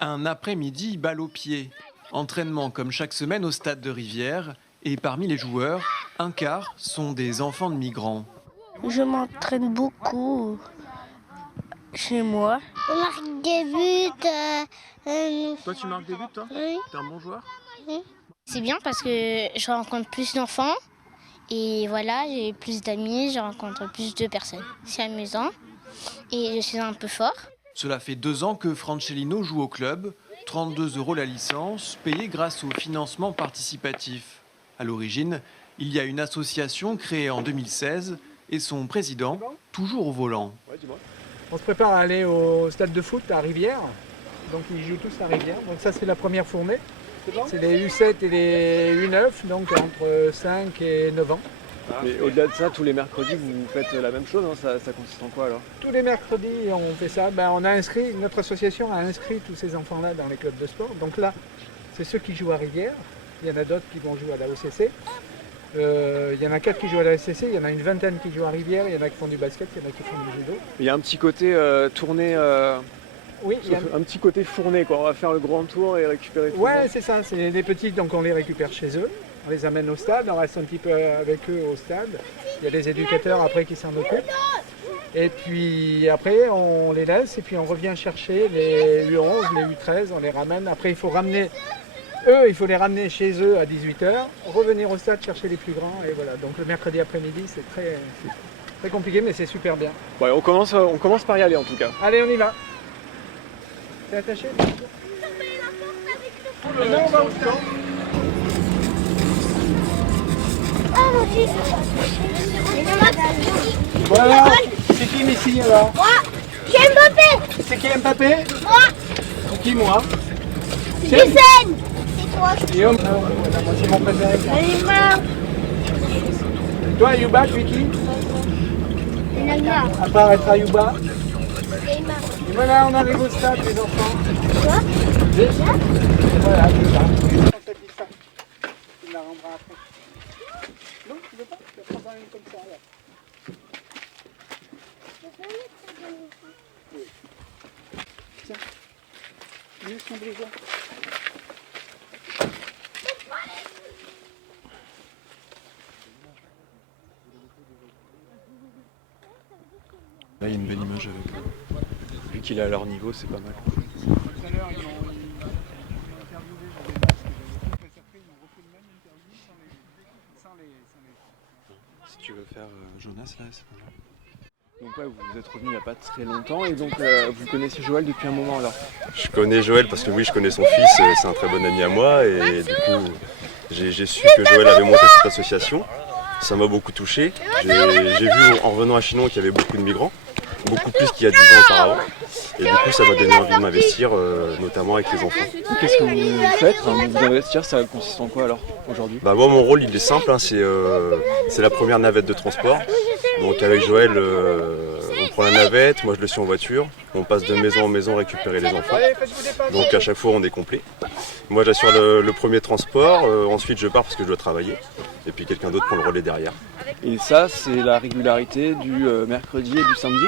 Un après-midi balle au pied. Entraînement comme chaque semaine au stade de Rivière. Et parmi les joueurs, un quart sont des enfants de migrants. Je m'entraîne beaucoup chez moi. On marque des buts. Toi, tu marques des buts, toi? Oui. T'es un bon joueur? Oui. C'est bien parce que je rencontre plus d'enfants et voilà, j'ai plus d'amis, je rencontre plus de personnes. C'est amusant et je suis un peu fort. Cela fait 2 ans que Francellino joue au club. 32 € la licence, payée grâce au financement participatif. À l'origine, il y a une association créée en 2016 et son président, toujours au volant. On se prépare à aller au stade de foot à Rivière. Donc ils jouent tous à Rivière. Donc ça c'est la première fournée. C'est les U7 et les U9, donc entre 5 et 9 ans. Mais au-delà de ça, tous les mercredis, vous faites la même chose, hein, ça consiste en quoi alors? Tous les mercredis on fait ça. Notre association a inscrit tous ces enfants-là dans les clubs de sport. Donc là, c'est ceux qui jouent à Rivière. Il y en a d'autres qui vont jouer à la OCC. Il y en a 4 qui jouent à la SCC, il y en a une vingtaine qui jouent à Rivière, il y en a qui font du basket, il y en a qui font du judo. Il y a un petit côté tourné, Oui, un petit côté fourné, quoi. On va faire le grand tour et récupérer tout. Ouais, c'est ça, c'est les petits, donc on les récupère chez eux, on les amène au stade, on reste un petit peu avec eux au stade. Il y a des éducateurs après qui s'en occupent. Et puis après, on les laisse et puis on revient chercher les U11, les U13, on les ramène. Après, il faut les ramener chez eux à 18h, revenir au stade chercher les plus grands. Et voilà, donc le mercredi après-midi, c'est très compliqué, mais c'est super bien. Ouais, on commence par y aller en tout cas. Allez, on y va. T'es attaché? Maintenant, on va au stand. Voilà, c'est qui Messi alors? Moi, c'est Mbappé. C'est qui Mbappé? Moi, C'est qui moi? c'est Hussein. C'est toi. Guillaume. Moi c'est mon préféré. Neymar. Toi Ayuba, tu es qui? Neymar. À part être Ayuba. Neymar. Et voilà, on arrive au stade les enfants. Quoi? Voilà, Ayuba. Tu la rendras après. Non, tu veux pas? Tu vas prendre une comme ça alors. Oui. Tiens. Mets son blouson. Là, il y a une belle image avec eux. Vu qu'il est à leur niveau, c'est pas mal. Tout à l'heure, ils m'ont interviewé, j'avais le masque, j'avais tout, après ils m'ont refait le même interview sans les... Si tu veux faire Jonas, là, c'est pas mal. Donc ouais, vous êtes revenu il n'y a pas très longtemps et donc vous connaissez Joël depuis un moment alors? Je connais Joël parce que oui, je connais son fils, c'est un très bon ami à moi et du coup j'ai su que Joël avait monté cette association. Ça m'a beaucoup touché. J'ai vu en revenant à Chinon qu'il y avait beaucoup de migrants, beaucoup plus qu'il y a 10 ans auparavant. Et du coup ça m'a donné envie de m'investir, notamment avec les enfants. Qu'est-ce que vous faites? Vous investir, ça consiste en quoi alors aujourd'hui? Bah moi mon rôle il est simple, hein, c'est la première navette de transport. Donc avec Joël on prend la navette, moi je le suis en voiture, on passe de maison en maison récupérer les enfants. Donc à chaque fois on est complet. Moi j'assure le premier transport, ensuite je pars parce que je dois travailler. Et puis quelqu'un d'autre prend le relais derrière. Et ça, c'est la régularité du mercredi et du samedi?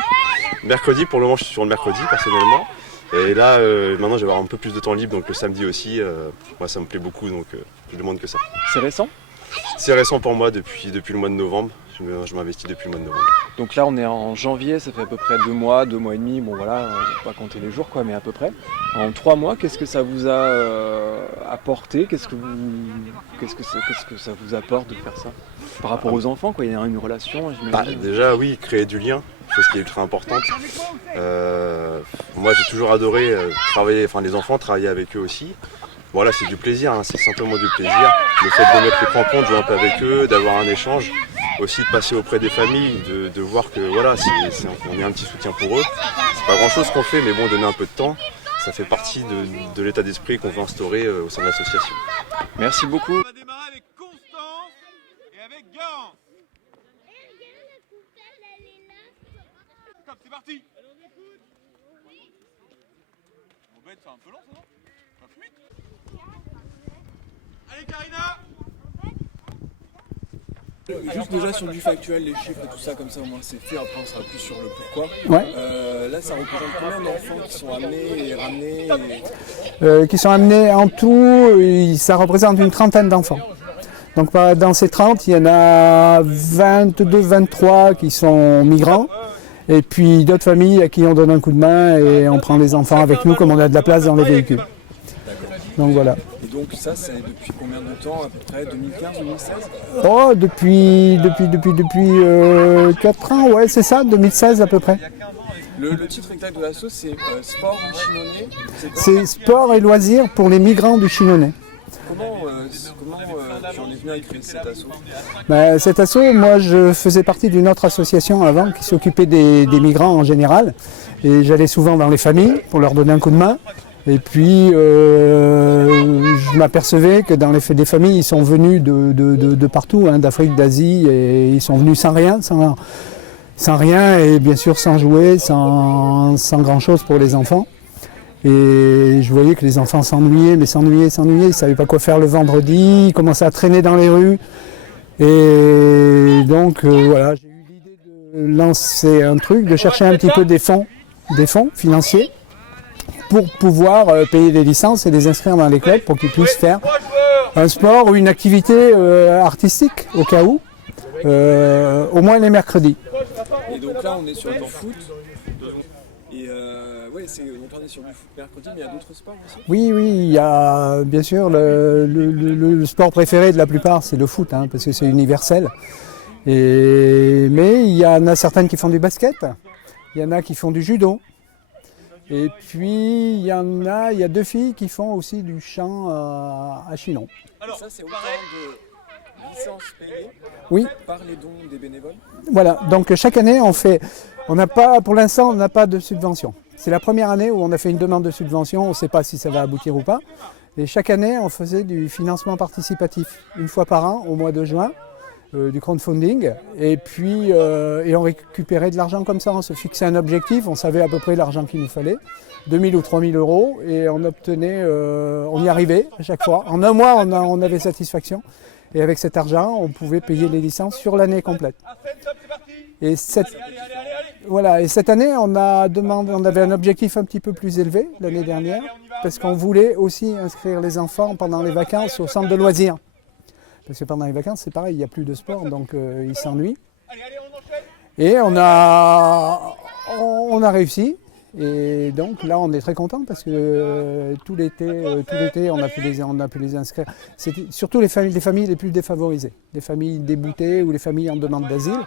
Mercredi, pour le moment je suis sur le mercredi personnellement. Et là maintenant je vais avoir un peu plus de temps libre, donc le samedi aussi, moi ça me plaît beaucoup, donc je demande que ça. C'est récent? C'est récent pour moi depuis le mois de novembre. Je m'investis depuis le mois de novembre. Donc là on est en janvier, ça fait à peu près 2 mois et demi, bon voilà, on va pas compter les jours quoi, mais à peu près. En 3 mois, qu'est-ce que ça vous a apporté? Qu'est-ce que ça vous apporte de faire ça? Par rapport aux enfants quoi, il y a une relation, j'imagine. Déjà oui, créer du lien, chose qui est ultra importante. Moi j'ai toujours adoré les enfants, travailler avec eux aussi. Voilà, c'est du plaisir, hein, c'est simplement du plaisir. Le fait de mettre les crampons, de jouer un peu avec eux, d'avoir un échange, aussi de passer auprès des familles, de voir que voilà, on est un petit soutien pour eux. C'est pas grand chose qu'on fait, mais bon, donner un peu de temps, ça fait partie de l'état d'esprit qu'on veut instaurer au sein de l'association. Merci beaucoup. On va démarrer avec Constance et avec Garance. Stop, c'est parti. On va être un peu lent, ça non? Pas fluide. Allez Karina. Juste déjà sur le du factuel, les chiffres et tout ça, comme ça au moins c'est fait, après on sera plus sur le pourquoi. Ouais. Là ça représente combien d'enfants qui sont amenés et ramenés Qui sont amenés en tout, ça représente une trentaine d'enfants. Donc dans ces 30, il y en a 22, 23 qui sont migrants. Et puis d'autres familles à qui on donne un coup de main et on prend les enfants avec nous comme on a de la place dans les véhicules. Donc voilà. Et donc ça c'est depuis combien de temps à peu près 2015, 2016 Oh, depuis 4 ans, ouais c'est ça, 2016 à peu près. Le titre exact de l'asso c'est Sport du Chinonais. C'est sport et loisirs pour les migrants du Chinonais. Comment tu en es venu à créer cet asso? Cet asso, moi je faisais partie d'une autre association avant qui s'occupait des migrants en général. Et j'allais souvent dans les familles pour leur donner un coup de main. Et puis je m'apercevais que dans des familles, ils sont venus de partout, hein, d'Afrique, d'Asie, et ils sont venus sans rien, sans rien et bien sûr sans jouer, sans grand chose pour les enfants. Et je voyais que les enfants s'ennuyaient, ils ne savaient pas quoi faire le vendredi, ils commençaient à traîner dans les rues. Et donc voilà, j'ai eu l'idée de lancer un truc, de chercher un petit peu des fonds financiers pour pouvoir payer des licences et les inscrire dans les clubs pour qu'ils puissent faire un sport ou une activité artistique au cas où, au moins les mercredis. Et donc là on est sur le foot. Et ouais, on parlait sur du foot mercredi, mais il y a d'autres sports aussi? Oui, il y a bien sûr le sport préféré de la plupart, c'est le foot, hein, parce que c'est universel. Mais il y en a certaines qui font du basket, il y en a qui font du judo. Et puis il y a 2 filles qui font aussi du chant à Chinon. Alors, ça c'est autant de licences payées oui. Par les dons des bénévoles? Voilà, donc chaque année pour l'instant on n'a pas de subvention. C'est la première année où on a fait une demande de subvention, on ne sait pas si ça va aboutir ou pas. Et chaque année on faisait du financement participatif, une fois par an au mois de juin. Du crowdfunding et puis on récupérait de l'argent comme ça, on se fixait un objectif, on savait à peu près l'argent qu'il nous fallait, 2 000 ou 3 000 euros et on y arrivait à chaque fois. En un mois on avait satisfaction et avec cet argent on pouvait payer les licences sur l'année complète. Et cette année on avait un objectif un petit peu plus élevé l'année dernière parce qu'on voulait aussi inscrire les enfants pendant les vacances au centre de loisirs. Parce que pendant les vacances, c'est pareil, il n'y a plus de sport, donc ils s'ennuient. Et on a réussi. Et donc là, on est très content parce que tout l'été, on a pu les inscrire. C'était surtout les familles les plus défavorisées, les familles déboutées ou les familles en demande d'asile.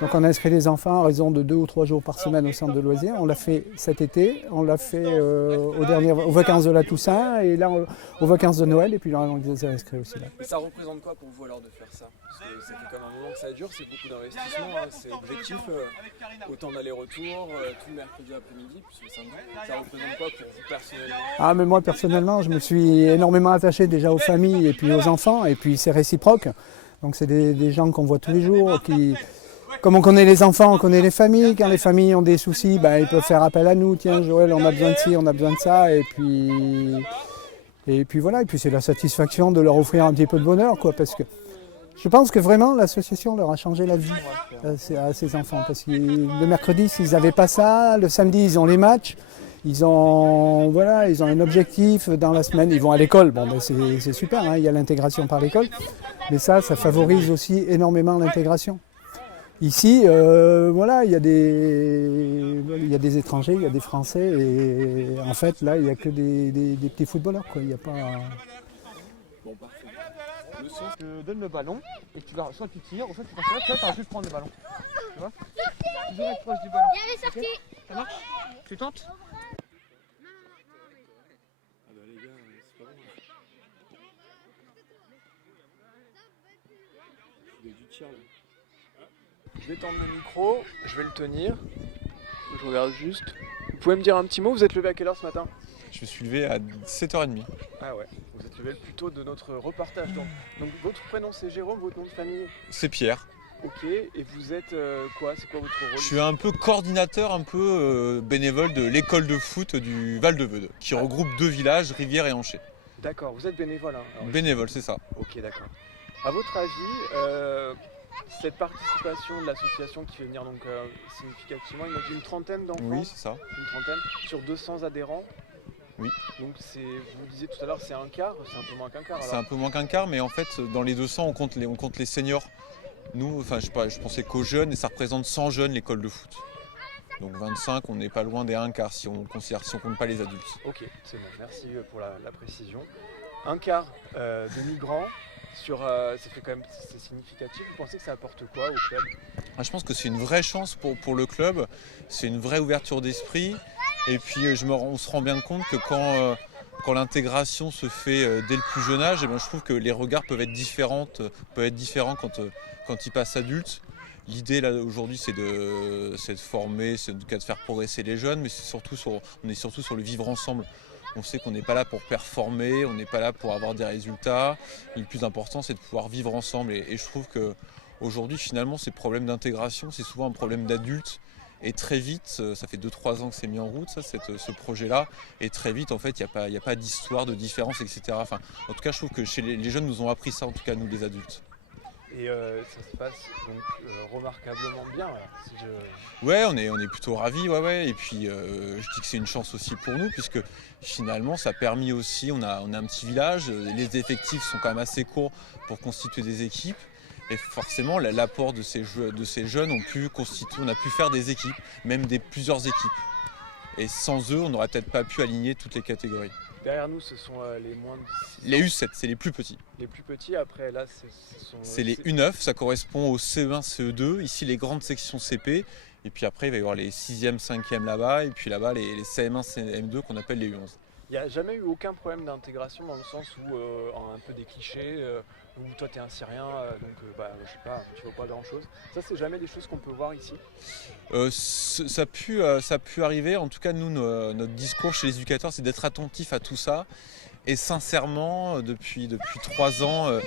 Donc on a inscrit les enfants à raison de 2 ou 3 jours par semaine au centre de loisirs. On l'a fait cet été, on l'a fait aux vacances de la Toussaint et là aux vacances de Noël. Et puis là, on les a inscrits aussi là. Et ça représente quoi pour vous alors de faire ça? Parce que ça fait quand même un moment que ça dure, c'est beaucoup d'investissement, hein, c'est objectif, autant d'aller-retour, tout le mercredi après-midi, puis le samedi. Ça représente quoi pour vous personnellement? Ah mais moi personnellement, je me suis énormément attaché déjà aux familles et puis aux enfants, et puis c'est réciproque. Donc c'est des gens qu'on voit tous les jours, comme on connaît les enfants, on connaît les familles. Quand les familles ont des soucis, ils peuvent faire appel à nous. Tiens Joël, on a besoin de ci, on a besoin de ça, et puis voilà. Et puis c'est la satisfaction de leur offrir un petit peu de bonheur, quoi, parce que je pense que vraiment l'association leur a changé la vie à ces enfants. Parce que le mercredi, s'ils n'avaient pas ça, le samedi, ils ont les matchs. Ils ont un objectif dans la semaine. Ils vont à l'école, c'est super, hein, il y a l'intégration par l'école. Mais ça favorise aussi énormément l'intégration. Ici, il y a des étrangers, il y a des Français. Et en fait, là, il n'y a que des petits footballeurs, quoi. Il n'y a pas... Bon, parfait. Je te donne le ballon et soit tu tires, ou soit tu passes là, tu vas juste prendre le ballon. Tu vois? Toujours être proche du ballon. Okay. Ça marche? Tu tentes? Ah bah les gars, c'est pas bon. Il y a du tir là. Je vais tendre le micro, je vais le tenir. Je regarde juste. Vous pouvez me dire un petit mot, vous êtes levé à quelle heure ce matin? Je me suis levé à 7h30. Ah ouais, vous êtes levé plus tôt de notre reportage. Donc votre prénom c'est Jérôme, votre nom de famille? C'est Pierre. Ok, et vous êtes quoi? C'est quoi votre rôle? Je suis un peu coordinateur, bénévole de l'école de foot du Val-de-Veude, qui regroupe 2 villages, Rivière et Anchet. D'accord, vous êtes bénévole, hein? Bénévole, c'est ça. Ok, d'accord. À votre avis, Cette participation de l'association qui fait venir donc significativement, il y a une trentaine d'enfants. Oui, c'est ça. Une trentaine sur 200 adhérents. Oui. Donc vous disiez tout à l'heure, c'est un quart, c'est un peu moins qu'un quart. C'est un peu moins qu'un quart, mais en fait, dans les 200, on compte les seniors. Nous, enfin, je pensais qu'aux jeunes, et ça représente 100 jeunes l'école de foot. Donc 25, on n'est pas loin des un quart si on compte pas les adultes. Ok, c'est bon, merci pour la précision. Un quart de migrants, c'est significatif. Vous pensez que ça apporte quoi au club? Je pense que c'est une vraie chance pour le club, c'est une vraie ouverture d'esprit. Et puis on se rend bien compte que quand l'intégration se fait dès le plus jeune âge, je trouve que les regards peuvent être différents quand ils passent adultes. L'idée là aujourd'hui c'est de former, c'est de faire progresser les jeunes, mais on est surtout sur le vivre ensemble. On sait qu'on n'est pas là pour performer, on n'est pas là pour avoir des résultats. Le plus important c'est de pouvoir vivre ensemble. Et je trouve qu'aujourd'hui finalement ces problèmes d'intégration c'est souvent un problème d'adultes. Et très vite, ça fait 2-3 ans que c'est mis en route ce projet-là, et très vite en fait il n'y a pas d'histoire, de différence, etc. Enfin, en tout cas je trouve que chez les jeunes nous ont appris ça, en tout cas nous les adultes. Et ça se passe donc remarquablement bien. Ouais, on est plutôt ravis, ouais. Et puis je dis que c'est une chance aussi pour nous, puisque finalement ça a permis aussi, on a un petit village, les effectifs sont quand même assez courts pour constituer des équipes. Et forcément, l'apport de ces jeunes on a pu faire des équipes, même plusieurs équipes. Et sans eux, on n'aurait peut-être pas pu aligner toutes les catégories. Derrière nous, ce sont les moins de 6 ans. Les U7, c'est les plus petits. Les plus petits, après, là, c'est les U9, ça correspond aux CE1, CE2. Ici, les grandes sections CP. Et puis après, il va y avoir les 6e, 5e là-bas. Et puis là-bas, les CM1, CM2 qu'on appelle les U11. Il n'y a jamais eu aucun problème d'intégration dans le sens où, un peu des clichés, où toi tu es un Syrien, donc je sais pas, tu vois pas grand chose. Ça, c'est jamais des choses qu'on peut voir ici? Ça a pu arriver. En tout cas, nous, notre discours chez les éducateurs, c'est d'être attentif à tout ça. Et sincèrement, depuis 3 ans,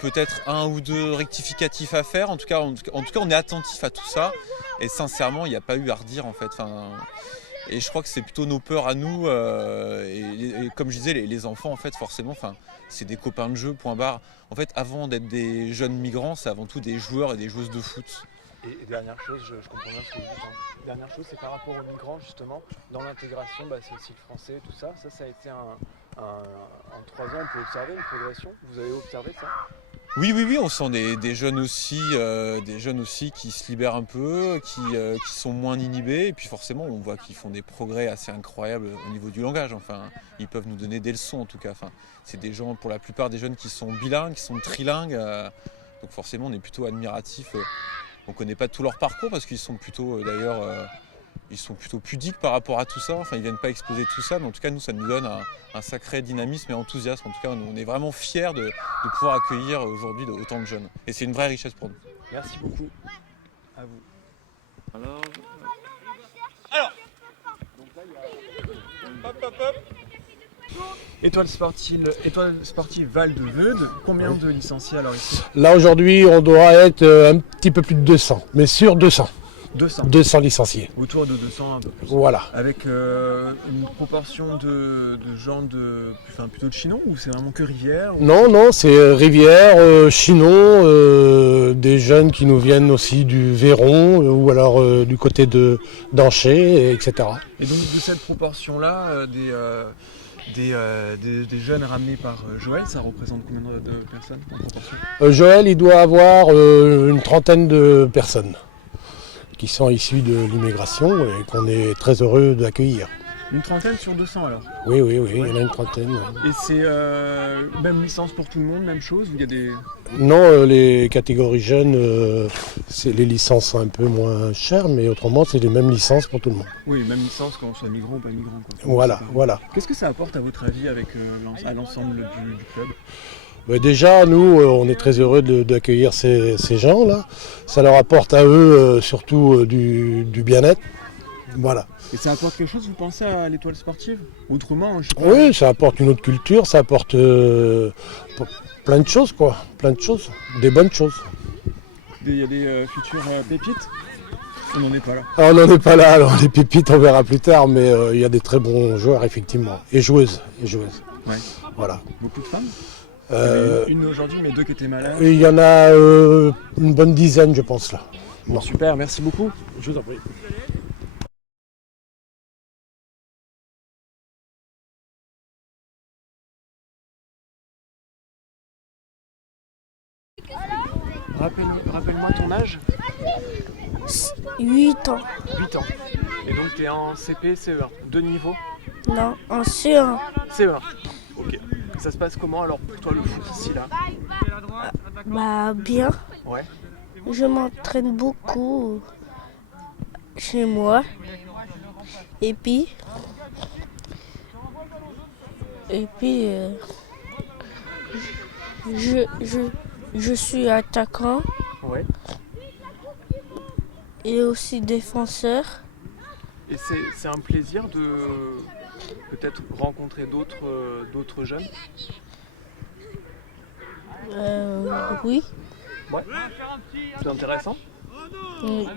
peut-être 1 ou 2 rectificatifs à faire. En tout cas, on est attentif à tout ça. Et sincèrement, il n'y a pas eu à redire en fait. Et je crois que c'est plutôt nos peurs à nous. Et comme je disais, les enfants, en fait, forcément, c'est des copains de jeu, point barre. En fait, avant d'être des jeunes migrants, c'est avant tout des joueurs et des joueuses de foot. Et dernière chose, je comprends bien ce que vous dites. Dernière chose, c'est par rapport aux migrants, justement. Dans l'intégration, c'est aussi le français, tout ça. Ça a été en 3 ans, on peut observer une progression. Vous avez observé ça? Oui, on sent des jeunes aussi qui se libèrent un peu, qui sont moins inhibés. Et puis forcément, on voit qu'ils font des progrès assez incroyables au niveau du langage. Enfin, ils peuvent nous donner des leçons en tout cas. Enfin, c'est des gens, pour la plupart des jeunes qui sont bilingues, qui sont trilingues. Donc forcément, on est plutôt admiratifs. On ne connaît pas tout leur parcours parce qu'ils sont plutôt ils sont plutôt pudiques par rapport à tout ça. Enfin, ils ne viennent pas exposer tout ça, mais en tout cas, nous, ça nous donne un sacré dynamisme et enthousiasme. En tout cas, on est vraiment fiers de pouvoir accueillir aujourd'hui autant de jeunes. Et c'est une vraie richesse pour nous. Merci beaucoup. À vous. Alors. Étoile sportive Val de Veude, combien de licenciés alors ici? Là aujourd'hui on doit être un petit peu plus de 200, mais sur 200. 200 licenciés. Autour de 200 un peu plus. Voilà. Avec une proportion de gens plutôt de Chinon ou c'est vraiment que Rivière ou... Non, c'est Rivière, Chinon, des jeunes qui nous viennent aussi du Véron ou alors du côté d'Anché, etc. Et donc de cette proportion-là, des jeunes ramenés par Joël, ça représente combien de personnes en proportion? Joël, il doit avoir une trentaine de personnes qui sont issus de l'immigration et qu'on est très heureux d'accueillir. Une trentaine sur 200 alors? Oui, il y en a une trentaine. Ouais. Et c'est même licence pour tout le monde, même chose? Il y a des... Non, les catégories jeunes, c'est les licences un peu moins chères, mais autrement c'est les mêmes licences pour tout le monde. Oui, même licence quand on soit migrant ou pas migrant. Quoi. Voilà. Qu'est-ce que ça apporte à votre avis à l'ensemble du club? Déjà, nous, on est très heureux d'accueillir ces gens-là. Ça leur apporte à eux surtout du bien-être. Voilà. Et ça apporte quelque chose, vous pensez, à l'étoile sportive? Autrement, je sais pas. Oui, ça apporte une autre culture, ça apporte plein de choses, quoi. Plein de choses, des bonnes choses. Il y a des futures pépites? On n'en est pas là. Alors, on n'en est pas là, alors les pépites, on verra plus tard, mais il y a des très bons joueurs, effectivement. Et joueuses. Ouais. Voilà. Beaucoup de femmes? Une aujourd'hui, mais 2 qui étaient malades. Et il y en a une bonne dizaine, je pense, là. Bon, super, merci beaucoup. Je vous en prie. Rappelle-moi ton âge. 8 ans. 8 ans. Et donc tu es en CP, CE1, 2 niveaux. Non, en CE1. CE1. Ok. Et ça se passe comment alors pour toi le foot ici là? Bah bien. Ouais. Je m'entraîne beaucoup chez moi. Et puis je suis attaquant. Ouais. Et aussi défenseur. Et c'est un plaisir de peut-être rencontrer d'autres jeunes? Oui. Ouais. C'est intéressant? Oui.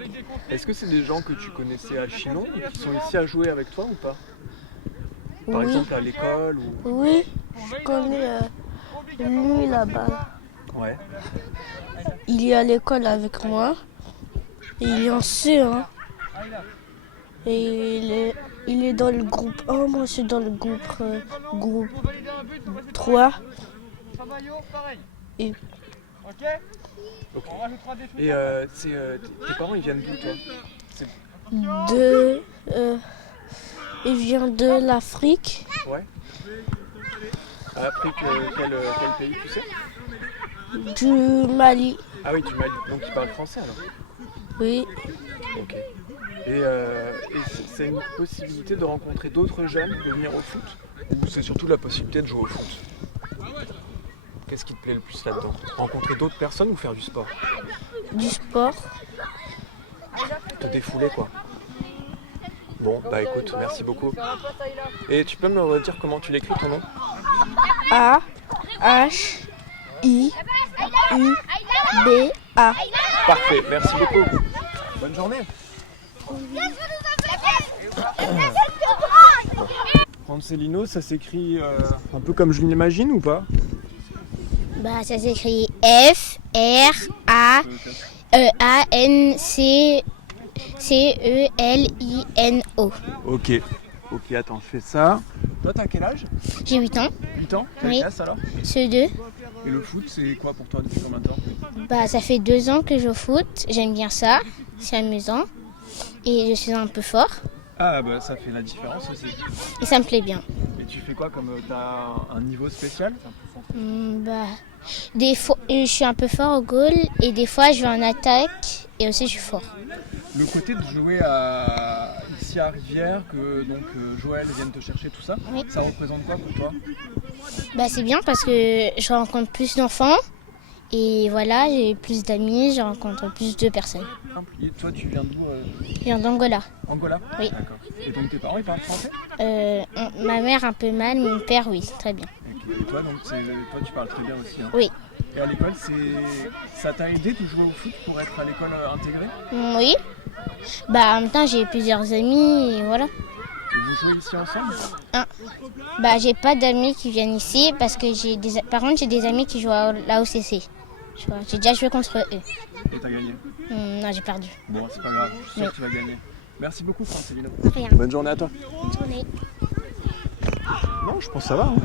Est-ce que c'est des gens que tu connaissais à Chinon et qui sont ici à jouer avec toi ou pas? Par exemple à l'école ou... Oui, je connais lui là-bas. Ouais. Il est à l'école avec moi. Et il est en CE1. Et il est dans le groupe 1, moi je suis dans le groupe 3. Et Ok. Et tes parents ils viennent d'où toi? il vient de l'Afrique. Ouais. Afrique, quel pays tu sais? Du Mali. Ah oui, du Mali. Donc tu parles français alors? Oui. Ok. Et c'est une possibilité de rencontrer d'autres jeunes, de venir au foot? Ou c'est surtout la possibilité de jouer au foot? Qu'est-ce qui te plaît le plus là-dedans? Rencontrer d'autres personnes ou faire du sport? Du sport. Te défouler quoi. Bon, bah écoute, merci beaucoup. Et tu peux me redire comment tu l'écris ton nom? A-H-I-U-B-A. Parfait, merci beaucoup. Bonne journée. Francelino, ça s'écrit un peu comme je l'imagine ou pas? Bah ça s'écrit F-R-A-N-C-E-L-I-N-O. Ok, attends, je fais ça. Toi, t'as quel âge? J'ai 8 ans. 8 ans? Quelle Oui. classe alors? CE2. Et le foot, c'est quoi pour toi depuis combien de temps? Bah ça fait 2 ans que je joue au foot. J'aime bien ça. C'est amusant. Et je suis un peu fort. Ah bah ça fait la différence aussi. Et ça me plaît bien. Et tu fais quoi comme t'as un niveau spécial? Bah des fois je suis un peu fort au goal et des fois je vais en attaque et aussi je suis fort. Le côté de jouer ici à Rivière, que donc Joël vienne te chercher tout ça, oui. Ça représente quoi pour toi? Bah c'est bien parce que je rencontre plus d'enfants et voilà, j'ai plus d'amis, je rencontre plus de personnes. Et toi tu viens d'où? Je viens d'Angola. Angola? Oui. D'accord. Et donc tes parents ils parlent français? Ma mère un peu mal, mon père oui, très bien. Et toi donc toi tu parles très bien aussi hein? Oui. Et à l'école ça t'a aidé de jouer au foot pour être à l'école intégrée? Oui. Bah en même temps j'ai plusieurs amis et voilà. Et vous jouez ici ensemble? Bah j'ai pas d'amis qui viennent ici parce que par contre j'ai des amis qui jouent à la OCC. J'ai déjà joué contre eux. Et t'as gagné? Non, j'ai perdu. Bon, c'est pas grave, je suis sûr que tu vas gagner. Merci beaucoup, Francelino. Rien. Bonne journée à toi. Bonne journée. Non, je pense que ça va. Hein.